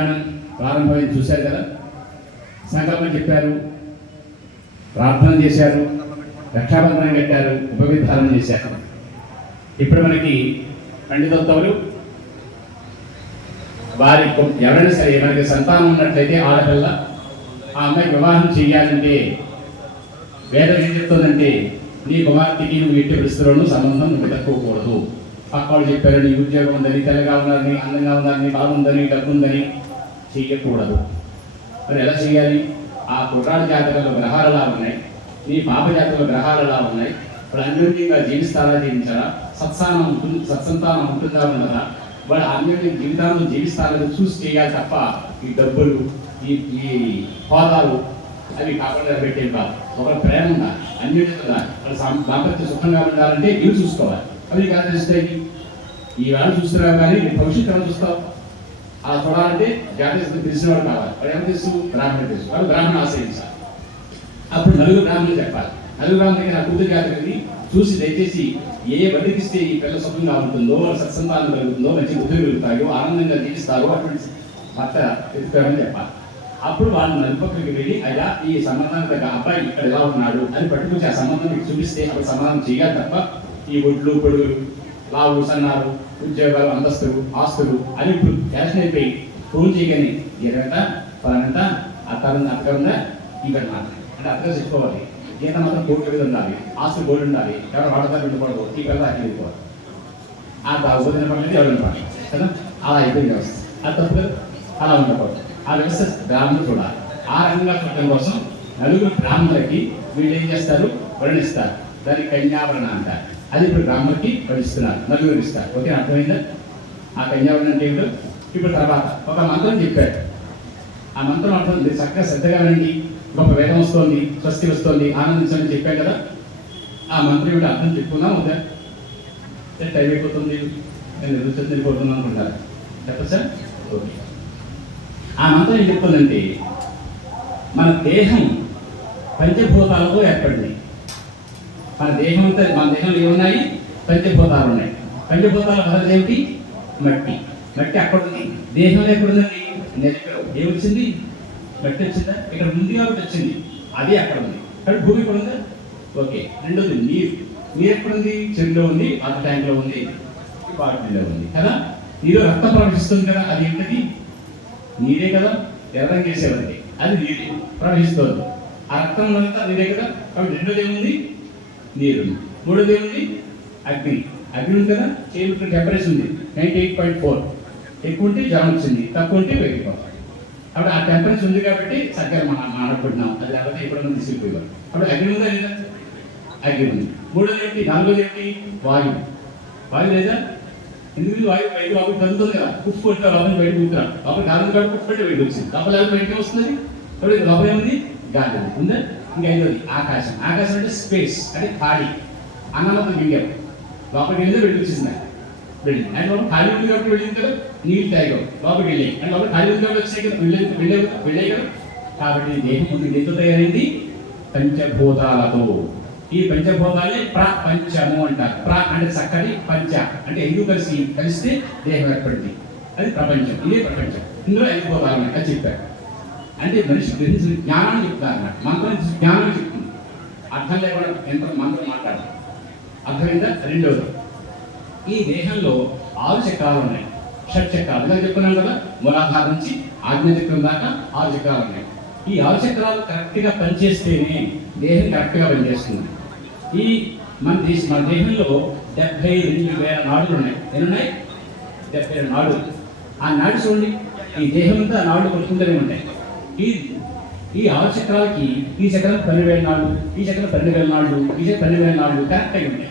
ఇప్పుడు ప్రారంభమైంది చూశారు కదా? సంకల్పం చెప్పారు ప్రార్థన చేశారు రక్షాబంధనం కట్టారు ఉపవిధానం చేశారు. ఇప్పుడు మనకి పండితోత్తములు వారి ఎవరైనా సరే మనకి సంతానం ఉన్నట్లయితే ఆడపిల్ల ఆ అమ్మాయి వివాహం చేయాలంటే వేదం ఏం చెప్తుందంటే నీ కుమార్తెకి నువ్వు ఎట్టి పరిస్థితుల్లోనూ సంబంధం నువ్వు తక్కువకూడదు పక్క చెప్పారు నీ ఉద్యోగం ఉందని తెల్లగా ఉన్నారని అందంగా ఉన్నారని బాగుందని డబ్బు ఉందని చెయ్యకూడదు. మరి ఎలా చేయాలి ఆ కుట్రాడు జాతకంలో గ్రహాలు ఎలా ఉన్నాయి నీ పాప జాతకంలో గ్రహాలు ఎలా ఉన్నాయి. ఇప్పుడు అన్యోన్యంగా జీవిస్తారా జీవించారా? సత్సానం ఉంటుంది సత్సంతానం ఉంటుందా ఉన్నదా వాళ్ళు అన్యోన్య జీవితాలను జీవిస్తారని చూసి చేయాలి తప్ప ఈ డబ్బులు ఈ ఈ హోదాలు అవి కాకుండా పెట్టేవి కాదు. ఒక ప్రేమ ఉందా అన్యోన్యత వాళ్ళ దాంపత్య సుఖంగా ఉండాలంటే ఇవి చూసుకోవాలి. అవి కాదు తెలుస్తాయి ఈ వేళ చూస్తున్నావు కానీ నీ భవిష్యత్తు ఎలా చూస్తావు? ఆ చూడాలంటే జాతీయ తెలిసినవాడు కావాలి. వాడు ఏం తెలుసు? బ్రాహ్మణ తెలుసు. వాడు బ్రాహ్మణ ఆశ్రయించాలి. అప్పుడు నలుగురు బ్రాహ్మణులు చెప్పాలి. నలుగురు బ్రాహ్మణుల నా కూతురు జాతకని చూసి దయచేసి ఏ బతికిస్తే ఈ పిల్ల సుఖంగా ఉంటుందో సత్సంతానం కలుగుతుందో మంచి ఉద్యోగం కలుగుతాయో ఆనందంగా జీవిస్తారో అటువంటి భర్త ఎత్తుతారని చెప్పాలి. అప్పుడు వాళ్ళు నలుపక్కడికి వెళ్ళి అయ్యా ఈ సంబంధానికి అబ్బాయి ఇక్కడ ఎలా ఉన్నాడు? అని పట్టుకొచ్చి ఆ సంబంధం మీకు చూపిస్తే అప్పుడు సమాధానం చేయాలి తప్ప ఈ ఒడ్లు పొడుగులు లావు సన్నారు ఉద్యోగాలు అంతస్తులు ఆస్తులు అని ఇప్పుడు ఫ్యాషన్ అయిపోయి ఫోన్ చేయగానే ఇరవైట పలానంట అత్తారుందా అక్కరుందా ఇక్కడ మాట అంటే అర్థం చెప్పుకోవాలి ఈత మాత్రం కోర్టు మీద ఉండాలి. ఆస్తులు కోటి ఉండాలి. ఎవరు వాడతారు ఉండకూడదు ఈ పిల్లలు అక్కడ వెళ్ళిపోవాలి. ఆ బాగుపోతున్న పడలేదు ఎవరు పని కదా? అలా అయిపోయింది వ్యవస్థ. అది తప్పు కదా అలా ఉండకూడదు. ఆ వ్యవస్థ బ్రాహ్మణులు చూడాలి. ఆ రకంగా చూడటం కోసం నలుగురు బ్రాహ్మణులకి వీళ్ళు ఏం చేస్తారు? వర్ణిస్తారు. దానికి కన్యావరణ అంటారు. అది ఇప్పుడు బ్రాహ్మణులకి వరిస్తున్నారు నలుగురు ఇస్తారు. ఓకే అర్థమైందా? ఆ కన్యావరణ అంటే ఏంటో ఇప్పుడు తర్వాత ఒక మంత్రం చెప్పారు ఆ మంత్రం అర్థం చక్కగా శ్రద్ధగా రండి గొప్ప వేదం వస్తోంది స్వస్తి వస్తోంది ఆనందించని చెప్పాను కదా. ఆ మంత్రం ఏమిటి అర్థం చెప్పుకుందాం ఉందా టైం అయిపోతుంది? నేను ఎదురు వెళ్ళిపోతున్నాను అనుకుంటారు? చెప్పచ్చా? ఓకే. ఆ మంత్రం ఏం చెప్తుందంటే మన దేహం పంచభూతాలతో ఏర్పడింది. మన దేహం అంతా మన దేహంలో ఏమున్నాయి? పంచభూతాలు ఉన్నాయి. పంచభూతాలు మొదటి ఏమిటి? మట్టి. మట్టి అక్కడ ఉంది. దేహంలో ఎక్కడ ఉందండి నెలకలో ఏమొచ్చింది మట్టి వచ్చిందా? ఇక్కడ ఉంది కాబట్టి వచ్చింది. అది అక్కడ ఉంది. కానీ భూమి ఇక్కడ ఉందా? ఓకే. రెండోది నీరు. నీరు ఎక్కడ ఉంది? చెరువులో ఉంది. పాత ట్యాంక్లో ఉంది. బాటిల్లో ఉంది. కదా? నీరు రక్తం ప్రవహిస్తుంది కదా. అది ఏంటది? నీరే కదా. ఎర్రం చేసేవారికి అది నీరే ప్రవహిస్తుంది. ఆ రక్తం అంతా నీరే కదా. కాబట్టి రెండోది ఏముంది? నీరు. ఉంది మూడోది ఏముంది అగ్ని. అగ్ని ఉంది కదా చేయబట్టిన టెంపరేచర్ ఉంది. నైంటీ ఎయిట్ పాయింట్ ఫోర్ ఎక్కువ ఉంటే జ్వరం వచ్చింది తక్కువ ఉంటే వెళ్ళిపోవాలి. కాబట్టి ఆ టెంపరేచర్ ఉంది కాబట్టి చక్కగా మనం మాట్లాడుకుంటున్నాం. అది లేకపోతే ఎప్పుడైనా తీసుకెళ్ళిపోయారు అప్పుడు అగ్ని ఉందా లేదా? అగ్ని ఉంది. మూడోది ఏంటి? నాలుగోది ఏంటి? వాయువు. వాయువు లేదా? ఎందుకు వాయువు? బయట వాయువు కదులుతుంది కదా. కుప్పు కొట్టిన లోపల బయట కూర్చున్నాడు లోపల గాలి కాదు కుప్పు పెట్టి బయట వచ్చింది. లోపల ఎవరు బయటకి వస్తుంది కాబట్టి లోపల ఏముంది? గాలి ఉందా? ఇంకా ఐదోది ఆకాశం. ఆకాశం అంటే స్పేస్ అంటే ఖాళీ. అన్నమతం గింగాం లోపలికి వెళ్ళి బయట వచ్చింది వెళ్ళింది అండ్ లోపల ఖాళీ ఉంది కాబట్టి వెళ్ళింది కదా? నీళ్ళు తాగావు. లోపలికి వెళ్ళాయి. అండ్ లోపల ఖాళీ ఉంది కాబట్టి వచ్చాయి కదా? వెళ్ళే వెళ్ళే వెళ్ళాయి కదా? కాబట్టి దేహం ముందు దేంతో తయారైంది? పంచభూతాలతో. ఈ పంచభూతాలే ప్ర పంచము అంటారు. ప్ర అంటే చక్కటి పంచ అంటే ఎందుకు కలిసి కలిస్తే దేహం ఏర్పడింది. అది ప్రపంచం. ఇదే ప్రపంచం. ఇందులో ఐదు భూతాలు ఉన్నాయి. అది చెప్పారు. అంటే మనిషి గ్రహించిన జ్ఞానాన్ని చెప్తారు మంత్రం జ్ఞానం చెప్తుంది. అర్థం లేకుండా ఎంత మంత్రం మాట్లాడతారు అర్థమైందా? రెండవది. ఈ దేహంలో ఆరు చక్రాలు ఉన్నాయి. షట్ చక్రాలు. ఇలా చెప్పుకున్నాం కదా? మూలాధార నుంచి ఆజ్ఞ చక్రం దాకా ఆరు చక్రాలు ఉన్నాయి. ఈ ఆరు చక్రాలు కరెక్ట్గా పనిచేస్తేనే దేహం కరెక్ట్గా పనిచేస్తుంది. ఈ మన దేశ మన దేహంలో డెబ్బై రెండు వేల నాడులు ఉన్నాయి. ఎన్నున్నాయి? డెబ్బై నాడులు. ఆ నాడు చూడండి. ఈ దేహం అంతా నాడులు కొట్టుకుంటూనే ఉంటాయి. ఈ ఈ ఆరు చక్రాలకి ఈ చక్రం పన్నెండు వేల నాడు ఈ చక్రం పన్నెండు వేల నాడు ఈ చక్రం పన్నెండు వేల నాడు కరెక్ట్గా ఉంటాయి.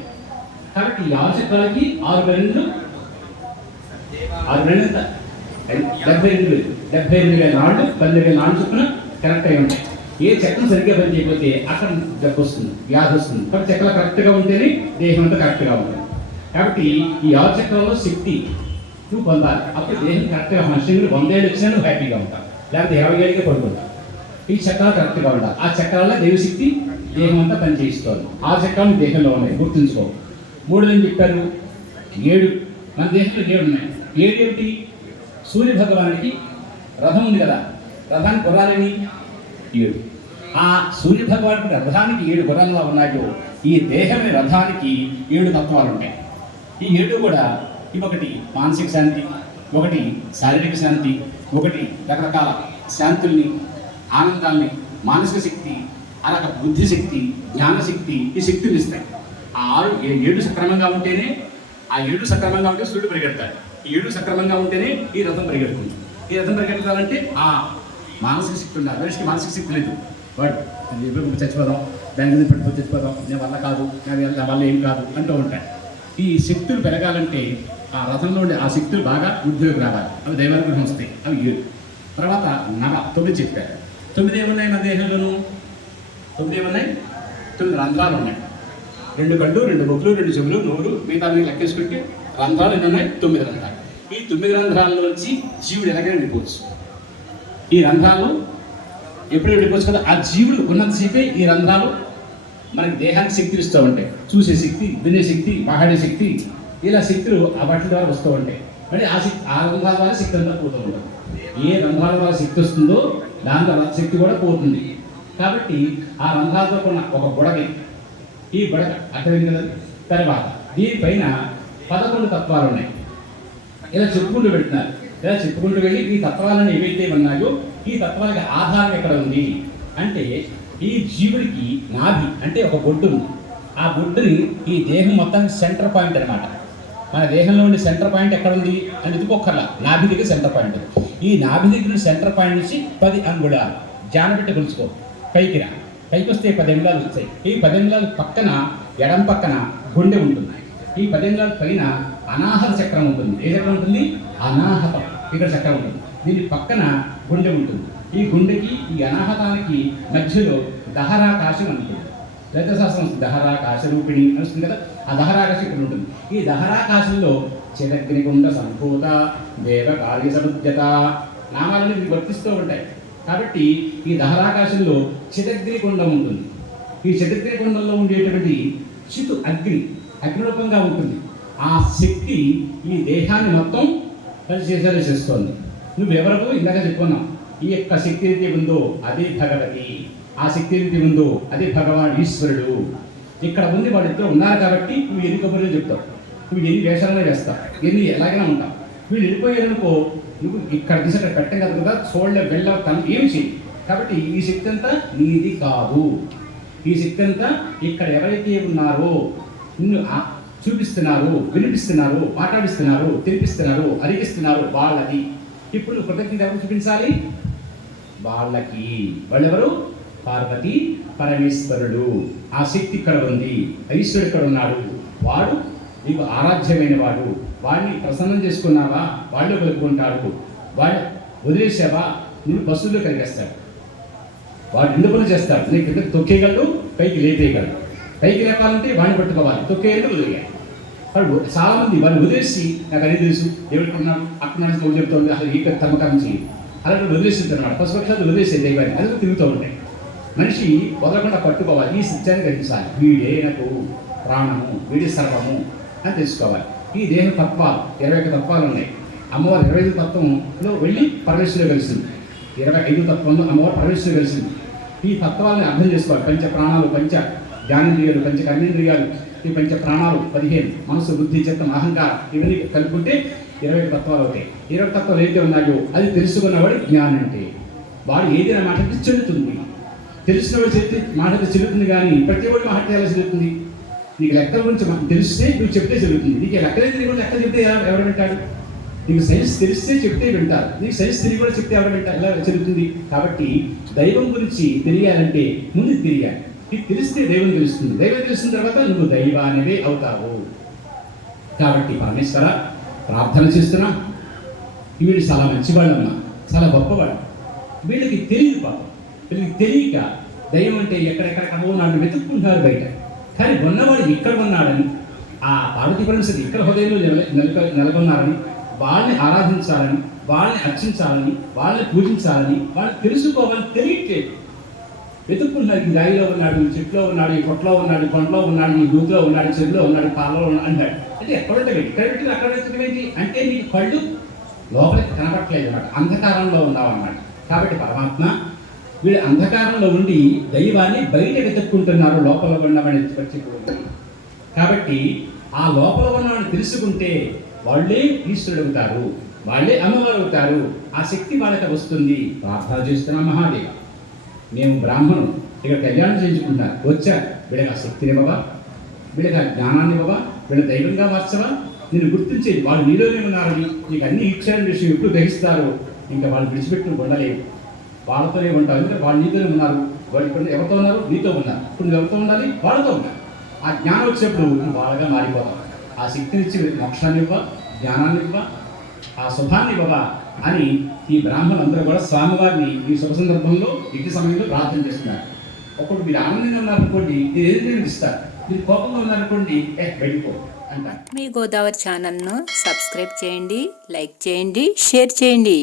కాబట్టి ఈ ఆరు చక్రాలకి ఆరు బ్రెండ్లు ఆరు బ్రెండ్ డెబ్బై రెండు వేలు. డెబ్బై రెండు వేల నాడు పన్నెండు వేల నాడు చొప్పున కరెక్ట్ అయి ఉంటాయి. ఏ చక్రం సరిగ్గా పని చేయకపోతే అక్కడ జబ్బు వస్తుంది వ్యాధి వస్తుంది. కాబట్టి చక్రాలు కరెక్ట్గా ఉంటేనే దేహం అంతా కరెక్ట్గా ఉంటుంది. కాబట్టి ఈ ఆరు చక్రంలో శక్తి నువ్వు పొందాలి. అప్పుడు దేహం కరెక్ట్గా మనుషులు వందేళ్ళు వచ్చినా నువ్వు హ్యాపీగా ఉంటావు. లేకపోతే ఇరవై ఏళ్ళకే పడుకుంటావు ఈ చక్రాలు కరెక్ట్గా ఉండాలి ఆ చక్రాల్లో దేవశక్తి దేహం అంతా పనిచేయిస్తోంది. ఆ చక్రాలు దేహంలో ఉన్నాయి. గుర్తుంచుకో. మూడు ఏం చెప్పారు? ఏడు. మన దేశంలో ఏడు ఉన్నాయి. ఏడు ఏమిటి? సూర్య భగవానుడికి రథం ఉంది కదా. రథానికి గుర్రాలని ఏడు. ఆ సూర్య భగవానుడి రథానికి ఏడు గుర్రాలుగా ఉన్నాయో ఈ దేహమే రథానికి ఏడు తత్వాలు ఉంటాయి. ఈ ఏడు కూడా ఒకటి మానసిక శాంతి ఒకటి శారీరక శాంతి ఒకటి రకరకాల శాంతుల్ని ఆనందాల్ని మానసిక శక్తి అలాగ బుద్ధి శక్తి జ్ఞానశక్తి ఈ శక్తిని ఇస్తాయి. ఆ ఆరు ఏ- ఏడు సక్రమంగా ఉంటేనే ఆ ఏడు సక్రమంగా ఉంటే సూర్యుడు పరిగెడతాడు. ఈ ఏడు సక్రమంగా ఉంటేనే ఈ రథం పరిగెడుతుంది. ఈ రథం పరిగెట్టాలంటే ఆ మానసిక శక్తి ఉండాలి. మనిషికి మానసిక శక్తి లేదు. వాడు ఎప్పుడు చచ్చిపోదాం. దాని మీద పడిపోతే చచ్చిపోదాం. నేను వల్ల కాదు. నా వల్ల- నా వల్ల ఏం కాదు. అంటూ ఉంటాడు. ఈ శక్తులు పెరగాలంటే ఆ రథంలో ఉండే ఆ శక్తులు బాగా వృద్ధిలోకి రావాలి. అవి దైవానుగ్రహం వస్తాయి అవి ఏడు. తర్వాత నవ తొమ్మిది చెప్పారు. తొమ్మిది ఏమున్నాయి మన దేహంలోనూ? తొమ్మిది ఏమున్నాయి? తొమ్మిది రంధ్రాలు ఉన్నాయి. రెండు కళ్ళు రెండు ముగ్గులు రెండు చెవులు నోరు మిగతా లెక్కేసుకుంటే రంధ్రాలు ఎన్ని ఉన్నాయి తొమ్మిది రంధ్రాలు. ఈ తొమ్మిది రంధ్రాల్లోంచి జీవుడు ఎలాగైనా వెళ్ళిపోవచ్చు. ఈ రంధ్రాలు ఎప్పుడు వెళ్ళిపోవచ్చు కదా? ఆ జీవుడు ఉన్నంతసేపే ఈ రంధ్రాలు మనకి దేహానికి శక్తిని ఇస్తూ ఉంటాయి. చూసే శక్తి వినే శక్తి మాట్లాడే శక్తి ఇలా శక్తులు ఆ బట్టల ద్వారా వస్తూ ఉంటాయి. మరి ఆ శక్తి ఆ రంధ్రాల ద్వారా శక్తి అంతా పోతూ ఉంటుంది. ఏ రంధ్రాల ద్వారా శక్తి వస్తుందో దాంతో శక్తి కూడా పోతుంది. కాబట్టి ఆ రంధ్రాలతో ఉన్న ఒక బుడగ ఈ బుడగ అర్థమైంది కదా? తర్వాత దీనిపైన పదకొండు తత్వాలు ఉన్నాయి. ఇలా చెప్పుకుంటూ పెడుతున్నారు ఇలా చెప్పుకుంటూ వెళ్ళి ఈ తత్వాలను ఏవైతే ఉన్నాయో ఈ తత్వాలకి ఆధారం ఎక్కడ ఉంది? అంటే ఈ జీవుడికి నాభి అంటే ఒక బొడ్డు ఉంది ఆ బొడ్డుని ఈ దేహం మొత్తానికి సెంటర్ పాయింట్ అనమాట మన దేహంలో ఉండే సెంటర్ పాయింట్ ఎక్కడ ఉంది? అని ఎదుకోక్కర్లా నాభి దగ్గర సెంటర్ పాయింట్ ఈ నాభి దగ్గర సెంటర్ పాయింట్ నుంచి పది అంగుళాలు. జానబెట్టి కొలుచుకో. పైకి రా. పైకి వస్తే పది అంగుళాలు వస్తాయి. ఈ పది అంగుళాలు పక్కన ఎడం పక్కన గుండె ఉంటుంది. ఈ పదిహేను పైన అనాహత చక్రం ఉంటుంది. ఏ చక్రం ఉంటుంది? అనాహతం. ఇక్కడ చక్రం ఉంటుంది. దీని పక్కన గుండె ఉంటుంది. ఈ గుండెకి ఈ అనాహతానికి మధ్యలో దహరాకాశం ఉంటుంది శాస్త్రం దహరాకాశ రూపిణి అని వస్తుంది కదా? ఆ దహరాకాశం ఇక్కడ ఉంటుంది. ఈ దహరాకాశంలో చిరగ్నిగుండ సంభూత దేవ కార్య సముద్యత నామాలన్నీ వర్తిస్తూ ఉంటాయి. కాబట్టి ఈ దహరాకాశంలో చిదగ్నికుండం ఉంటుంది. ఈ చతుర్గ్రహ ఉండేటువంటి చితు అగ్ని అగ్నిరూపంగా ఉంటుంది. ఆ శక్తి ఈ దేహాన్ని మొత్తం పనిచేసేలా చేస్తోంది. నువ్వెవరకు ఇందాక చెప్పుకున్నావు. ఈ యొక్క శక్తి అయితే ఉందో అదే భగవతి. ఆ శక్తి ఏది ఉందో అదే భగవాన్ ఈశ్వరుడు. ఇక్కడ ఉంది వాళ్ళిద్దరు ఉన్నారు కాబట్టి నువ్వు ఎన్ని కబుర్లు చెప్తావు? నువ్వు ఎన్ని వేషాలనే వేస్తావు? ఎన్ని ఎలాగైనా ఉంటావు? వీళ్ళు వెళ్ళిపోయారనుకో నువ్వు ఇక్కడ తీసి అక్కడ పెట్టం కదా కదా చూడలే వెళ్ళ తను ఏం చేయి కాబట్టి ఈ శక్తి అంతా నీది కాదు. ఈ శక్తి అంతా ఇక్కడ ఎవరైతే ఉన్నారో నిన్ను చూపిస్తున్నారు వినిపిస్తున్నారు మాట్లాడిస్తున్నారు తెలిపిస్తున్నారు అరిగిస్తున్నారు వాళ్ళది ఇప్పుడు నువ్వు కృతజ్ఞత ఎవరు చూపించాలి? వాళ్ళకి. వాళ్ళెవరు? పార్వతి పరమేశ్వరుడు. ఆ శక్తి ఇక్కడ ఉంది ఈశ్వరుడు ఇక్కడ ఉన్నాడు వాడు నీకు ఆరాధ్యమైన వాడు. వాడిని ప్రసన్నం చేసుకున్నావా? వాళ్ళు కలుపుకుంటాడు. వాడు వదిలేసావా? నువ్వు బస్సుల్లో కలిగేస్తాడు వాడు రెండు పనులు చేస్తాడు. నీ కింద తొక్కేయగలడు పైకి లేపేయగలడు. పైకి లేపాలంటే వాడిని పట్టుకోవాలి. తొక్కేయాలి వదిలేయాలి. వాడు చాలా మంది వాడిని వదిలేసి నాకు అనేది తెలుసు. దేవుడు ఉన్నాడు అక్కడ నుంచి చెప్తుంది అసలు ఈ కర్మకారం చేయి. అలాంటి వదిలేస్తుంటాడు పశుపక్షాలు వదిలేసే దైవాన్ని. అది తిరుగుతూ ఉంటాయి. మనిషి వదలకుండా పట్టుకోవాలి. ఈ సత్యాన్ని గ్రహించాలి. వీడే నాకు ప్రాణము వీడి సర్వము అని తెలుసుకోవాలి. ఈ దేహ తత్వాలు ఇరవై ఒక తత్వాలు ఉన్నాయి. అమ్మవారు ఇరవై ఐదు తత్వంలో వెళ్ళి పరమేశ్వరుడు కలిసింది. ఇరవై ఐదు తత్వంలో అమ్మవారు పరమేశ్వరుడు కలిసింది. ఈ తత్వాలని అర్థం చేసుకోవాలి. పంచ ప్రాణాలు పంచ జ్ఞానేంద్రియాలు పంచ కర్మేంద్రియాలు ఈ పంచ ప్రాణాలు పదిహేను మనసు బుద్ధి చిత్తం అహంకారం ఇవన్నీ కలుపుకుంటే ఇరవై ఒక తత్వాలు అవుతాయి. ఇరవై తత్వాలు ఏదైతే ఉన్నాయో అది తెలుసుకున్నవాడు జ్ఞానం అంటే. వాడు ఏదైనా మాట చెందుతుంది తెలిసినవాడు చెప్తే మాట చెల్లుతుంది కానీ ప్రతి ఒక్కటి మాట ఎలా చెల్లుతుంది నీకు లెక్కల గురించి తెలిస్తే నువ్వు చెప్తే జరుగుతుంది నీకు లెక్కలేదు నీకు లెక్క చెప్తే ఎలా- ఎవరు వింటాడు నీకు సైన్స్ తెలిస్తే చెప్తే వింటారు. నీకు సైన్స్ తెలియ కూడా చెప్తే ఎవరు వింటారు? ఎలా చెల్లుతుంది కాబట్టి దైవం గురించి తెలియాలంటే ముందు తెలియాలి. నీకు తెలిస్తే దైవం తెలుస్తుంది. దైవం తెలిసిన తర్వాత నువ్వు దైవానివే అవుతావు. కాబట్టి పరమేశ్వర ప్రార్థన చేస్తున్నా. వీడు చాలా మంచివాళ్ళమ్మా. చాలా గొప్పవాళ్ళు. వీళ్ళకి తెలియదు పాపం. వీళ్ళకి తెలియక దైవం అంటే ఎక్కడెక్కడ ఉన్నాడు వెతుక్కుంటారు బయట. కానీ ఉన్నవాడు ఇక్కడ ఉన్నాడని ఆ పార్వతీ పరమేశ్వరి ఇక్కడ హృదయంలో నెలక నెలకొన్నారని వాళ్ళని ఆరాధించాలని వాళ్ళని అర్చించాలని వాళ్ళని పూజించాలని వాళ్ళు తెలుసుకోవాలని తెలియట్లేదు. వెతుక్కుంటున్నారు ఈ రాయిలో ఉన్నాడు ఈ చెట్లో ఉన్నాడు ఈ కొట్లో ఉన్నాడు కొండలో ఉన్నాడు ఈ నూతిలో ఉన్నాడు చెరువులో ఉన్నాడు పాలలో ఉన్నాడు అంటాడు. అంటే ఎక్కడ ఇక్కడ పెట్టి అక్కడ వెతకడం అంటే నీ కళ్ళు లోపలికి కనపట్లేదు అన్నమాట. అంధకారంలో ఉన్నావు అన్నమాట. కాబట్టి పరమాత్మ వీడు అంధకారంలో ఉండి దైవాన్ని బయట వెతుక్కుంటున్నారు లోపల ఉన్నవాడిని వచ్చి కాబట్టి ఆ లోపల ఉన్నవాడిని తెలుసుకుంటే వాళ్ళే ఈశ్వరుడు అవుతారు వాళ్ళే అమ్మవారు అవుతారు. ఆ శక్తి వాళ్ళకి వస్తుంది. ప్రార్థన చేస్తున్నా మహాదేవ. మేము బ్రాహ్మణం ఇక్కడ కళ్యాణం చేయించుకుంటారు వచ్చా వీళ్ళకి ఆ శక్తిని ఇవ్వవా? వీళ్ళకి ఆ జ్ఞానాన్ని ఇవ్వవా? వీళ్ళ దైవంగా మార్చవా? నేను గుర్తించేది వాళ్ళు నీలోనే ఉన్నారని నీకు అన్ని ఇచ్చారని విషయం ఎప్పుడు గ్రహిస్తారు. ఇంకా వాళ్ళు విడిచిపెట్టి ఉండలేవు వాళ్ళతోనే ఉంటారు. ఎందుకంటే వాళ్ళు నీతోనే ఉన్నారు. వాళ్ళు ఇప్పుడు ఎవరితో ఉన్నారు? నీతో ఉన్నారు. ఇప్పుడు నువ్వు ఎవరితో ఉండాలి? వాళ్ళతో ఉండాలి ఆ జ్ఞానం వచ్చేప్పుడు నువ్వు వాళ్ళగా మారిపోతావు. ఆ శక్తిని ఇచ్చి మోక్షాన్ని ఇవ్వ జ్ఞానాన్ని ఇవ్వ ఆ శుభాన్ని ఇవ్వ అని ఈ బ్రాహ్మణులందరూ కూడా స్వామివారిని ఈ శుభ సందర్భంలో ఇంటి సమయంలో ప్రార్థన చేస్తున్నారు. ఒకటి మీరు ఆనందంగా ఉన్నారనుకోండి మీరు ఏది మీరు ఇస్తారు మీరు కోపంగా ఉన్నారనుకోండి ఏ వెళ్ళిపో అంటారు. మీ గోదావరి ఛానల్ను సబ్స్క్రైబ్ చేయండి లైక్ చేయండి షేర్ చేయండి.